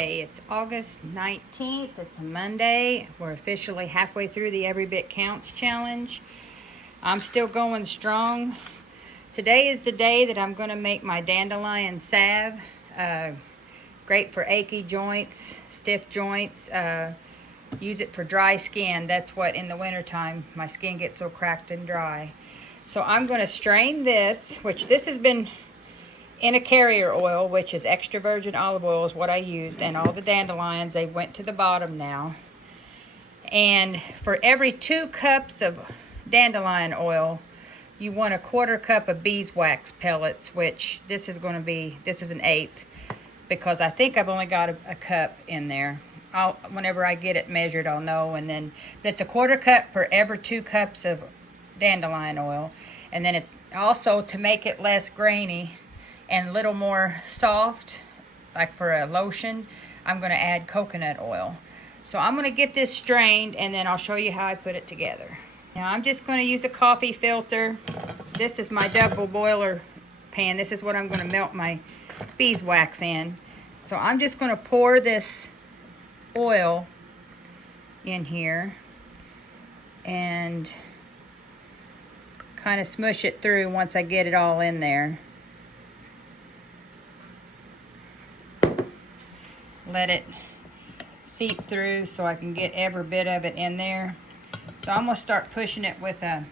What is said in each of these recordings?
Okay, it's August 19th. It's a Monday. We're officially halfway through the Every Bit Counts challenge. I'm still going strong. Today is the day that I'm going to make my Dandelion Salve. Great for achy joints, stiff joints. Use it for dry skin. That's what in the wintertime my skin gets so cracked and dry. So I'm going to strain this, which this has been in a carrier oil, which is extra virgin olive oil is what I used, and all the dandelions, they went to the bottom now. And for every 2 cups of dandelion oil, you want a 1/4 cup of beeswax pellets, which this is an 1/8, because I think I've only got a cup in there. Whenever I get it measured, I'll know. And then, but it's a 1/4 cup for every 2 cups of dandelion oil. And then it also, to make it less grainy and a little more soft, like for a lotion, I'm going to add coconut oil. So I'm going to get this strained, and then I'll show you how I put it together. Now I'm just going to use a coffee filter. This is my double boiler pan. This is what I'm going to melt my beeswax in. So I'm just going to pour this oil in here and kind of smush it through once I get it all in there. Let it seep through so I can get every bit of it in there. So I'm going to start pushing it with a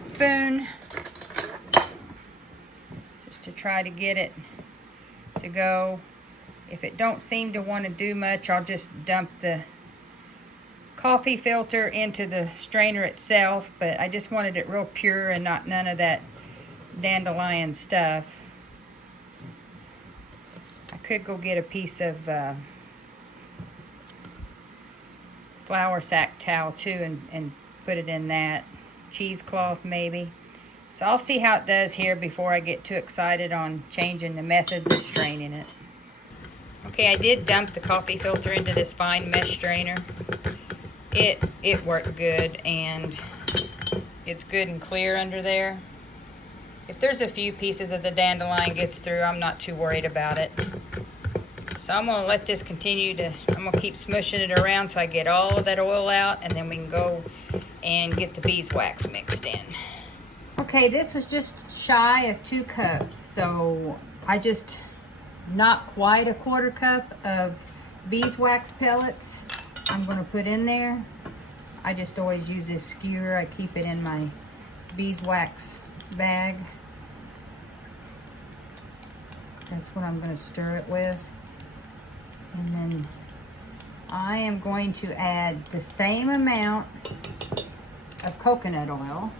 spoon just to try to get it to go. If it don't seem to want to do much, I'll just dump the coffee filter into the strainer itself, but I just wanted it real pure and not none of that dandelion stuff. I could go get a piece of flour sack towel too and put it in that. Cheesecloth maybe. So I'll see how it does here before I get too excited on changing the methods of straining it. Okay, I did dump the coffee filter into this fine mesh strainer. It worked good, and it's good and clear under there. If there's a few pieces of the dandelion gets through, I'm not too worried about it. So I'm going to let this continue I'm going to keep smushing it around so I get all of that oil out, and then we can go and get the beeswax mixed in. Okay, this was just shy of 2 cups, so I just not quite a 1/4 cup of beeswax pellets I'm going to put in there. I just always use this skewer. I keep it in my beeswax bag. That's what I'm going to stir it with. And then I am going to add the same amount of coconut oil.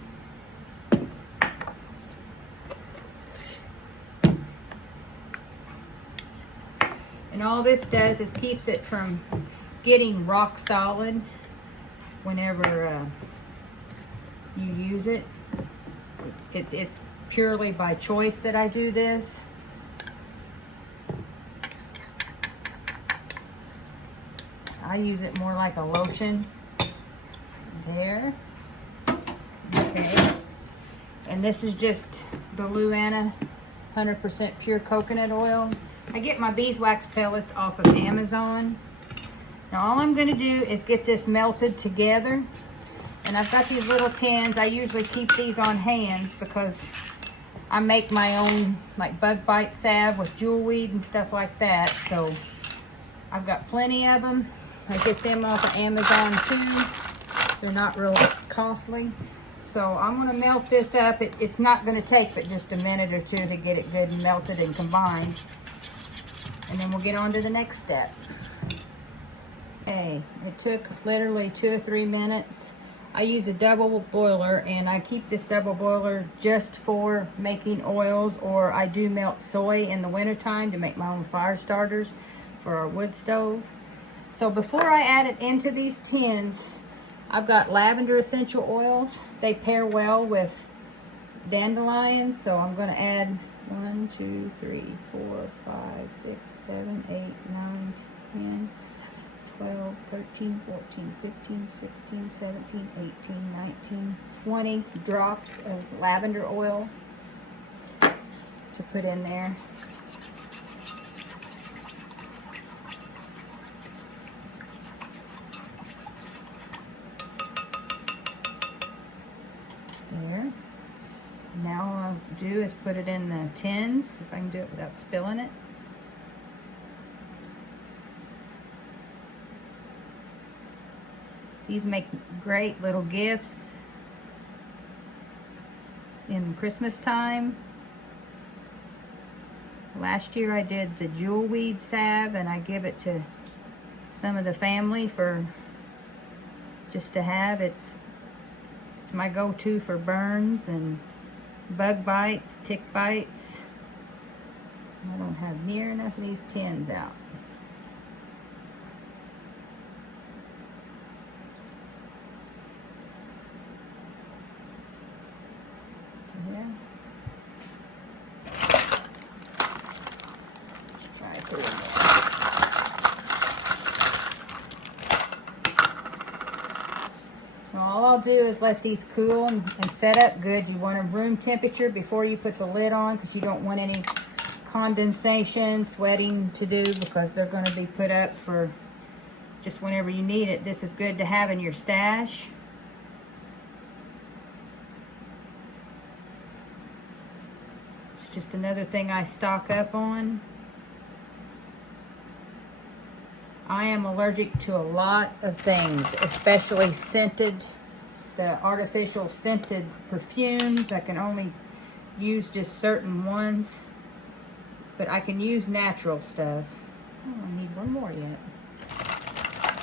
And all this does is keeps it from getting rock solid whenever you use it. It's purely by choice that I do this. I use it more like a lotion. There. Okay. And this is just the Luana 100% pure coconut oil. I get my beeswax pellets off of Amazon. Now all I'm going to do is get this melted together. And I've got these little tins. I usually keep these on hands because I make my own like bug bite salve with jewelweed and stuff like that. So I've got plenty of them. I get them off of Amazon too. They're not real costly. So I'm going to melt this up. It's not going to take but just a minute or 2 to get it good and melted and combined. And then we'll get on to the next step. Okay, it took literally 2 or 3 minutes. I use a double boiler, and I keep this double boiler just for making oils, or I do melt soy in the wintertime to make my own fire starters for our wood stove. So before I add it into these tins, I've got lavender essential oils. They pair well with dandelions, so I'm going to add 1, 2, 3, 4, 5, 6, 7, 8, 9, 10, 12, 13, 14, 15, 16, 17, 18, 19, 20 drops of lavender oil to put in there. put it in the tins, if I can do it without spilling it. These make great little gifts in Christmas time. Last year I did the jewel weed salve, and I give it to some of the family for just to have. It's my go-to for burns and bug bites, tick bites. I don't have near enough of these tins out. Yeah. Let's try putting it. So all I'll do is let these cool and set up good. You want them room temperature before you put the lid on, because you don't want any condensation, sweating to do, because they're going to be put up for just whenever you need it. This is good to have in your stash. It's just another thing I stock up on. I am allergic to a lot of things, especially scented, the artificial scented perfumes. I can only use just certain ones, but I can use natural stuff. Oh, I need one more yet.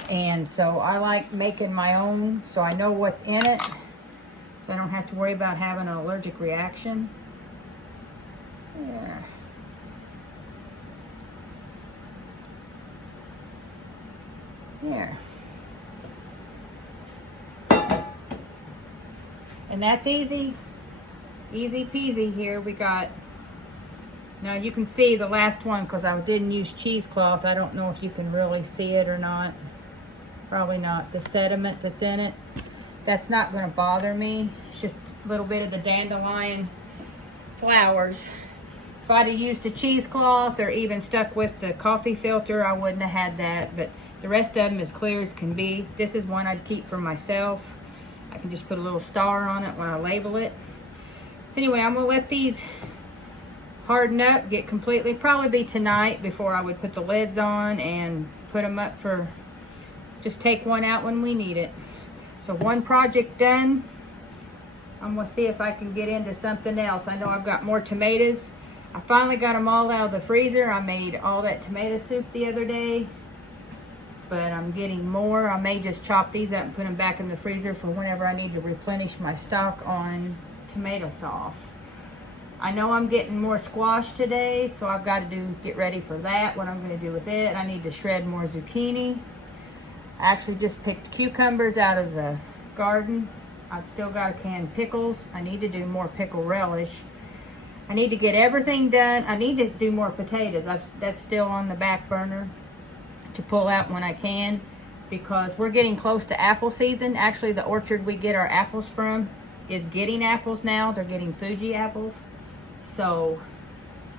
And so I like making my own, so I know what's in it, so I don't have to worry about having an allergic reaction. Yeah. There. And that's easy peasy. Here we got, now you can see the last one, because I didn't use cheesecloth. I don't know if you can really see it or not. Probably not. The sediment that's in it, that's not going to bother me. It's just a little bit of the dandelion flowers. If I'd have used a cheesecloth or even stuck with the coffee filter, I wouldn't have had that, but the rest of them as clear as can be. This is one I'd keep for myself. I can just put a little star on it when I label it. So anyway, I'm gonna let these harden up, get completely, probably be tonight before I would put the lids on and put them up for, just take one out when we need it. So one project done. I'm gonna see if I can get into something else. I know I've got more tomatoes. I finally got them all out of the freezer. I made all that tomato soup the other day, but I'm getting more. I may just chop these up and put them back in the freezer for whenever I need to replenish my stock on tomato sauce. I know I'm getting more squash today, so I've got to get ready for that, what I'm going to do with it. I need to shred more zucchini. I actually just picked cucumbers out of the garden. I've still got a can of pickles. I need to do more pickle relish. I need to get everything done. I need to do more potatoes. That's still on the back burner to pull out when I can, because we're getting close to apple season. Actually, the orchard we get our apples from is getting apples now. They're getting Fuji apples. So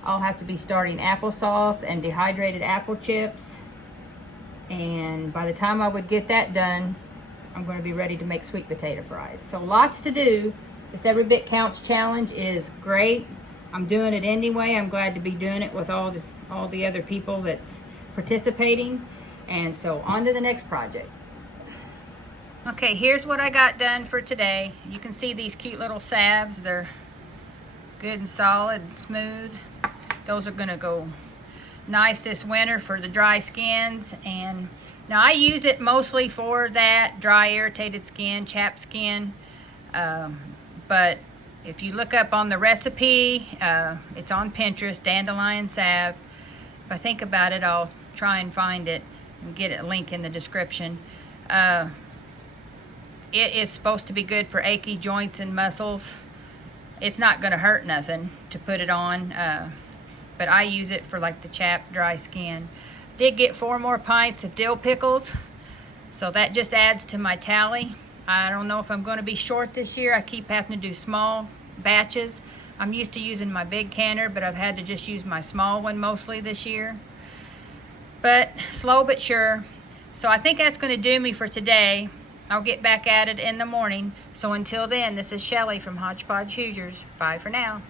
I'll have to be starting applesauce and dehydrated apple chips. And by the time I would get that done, I'm going to be ready to make sweet potato fries. So lots to do. This Every Bit Counts challenge is great. I'm doing it anyway. I'm glad to be doing it with all the other people that's participating. And so on to the next project. Okay, here's what I got done for today. You can see these cute little salves. They're good and solid and smooth. Those are gonna go nice this winter for the dry skins. And now I use it mostly for that dry, irritated skin, chapped skin. But if you look up on the recipe, it's on Pinterest, Dandelion Salve. If I think about it, I'll try and find it and get a link in the description. It is supposed to be good for achy joints and muscles. It's not going to hurt nothing to put it on, but I use it for like the chapped, dry skin. Did get 4 more pints of dill pickles, so that just adds to my tally. I don't know if I'm going to be short this year. I keep having to do small batches. I'm used to using my big canner, but I've had to just use my small one mostly this year. But slow but sure. So I think that's going to do me for today. I'll get back at it in the morning. So until then, this is Shelly from Hodgepodge Hoosiers. Bye for now.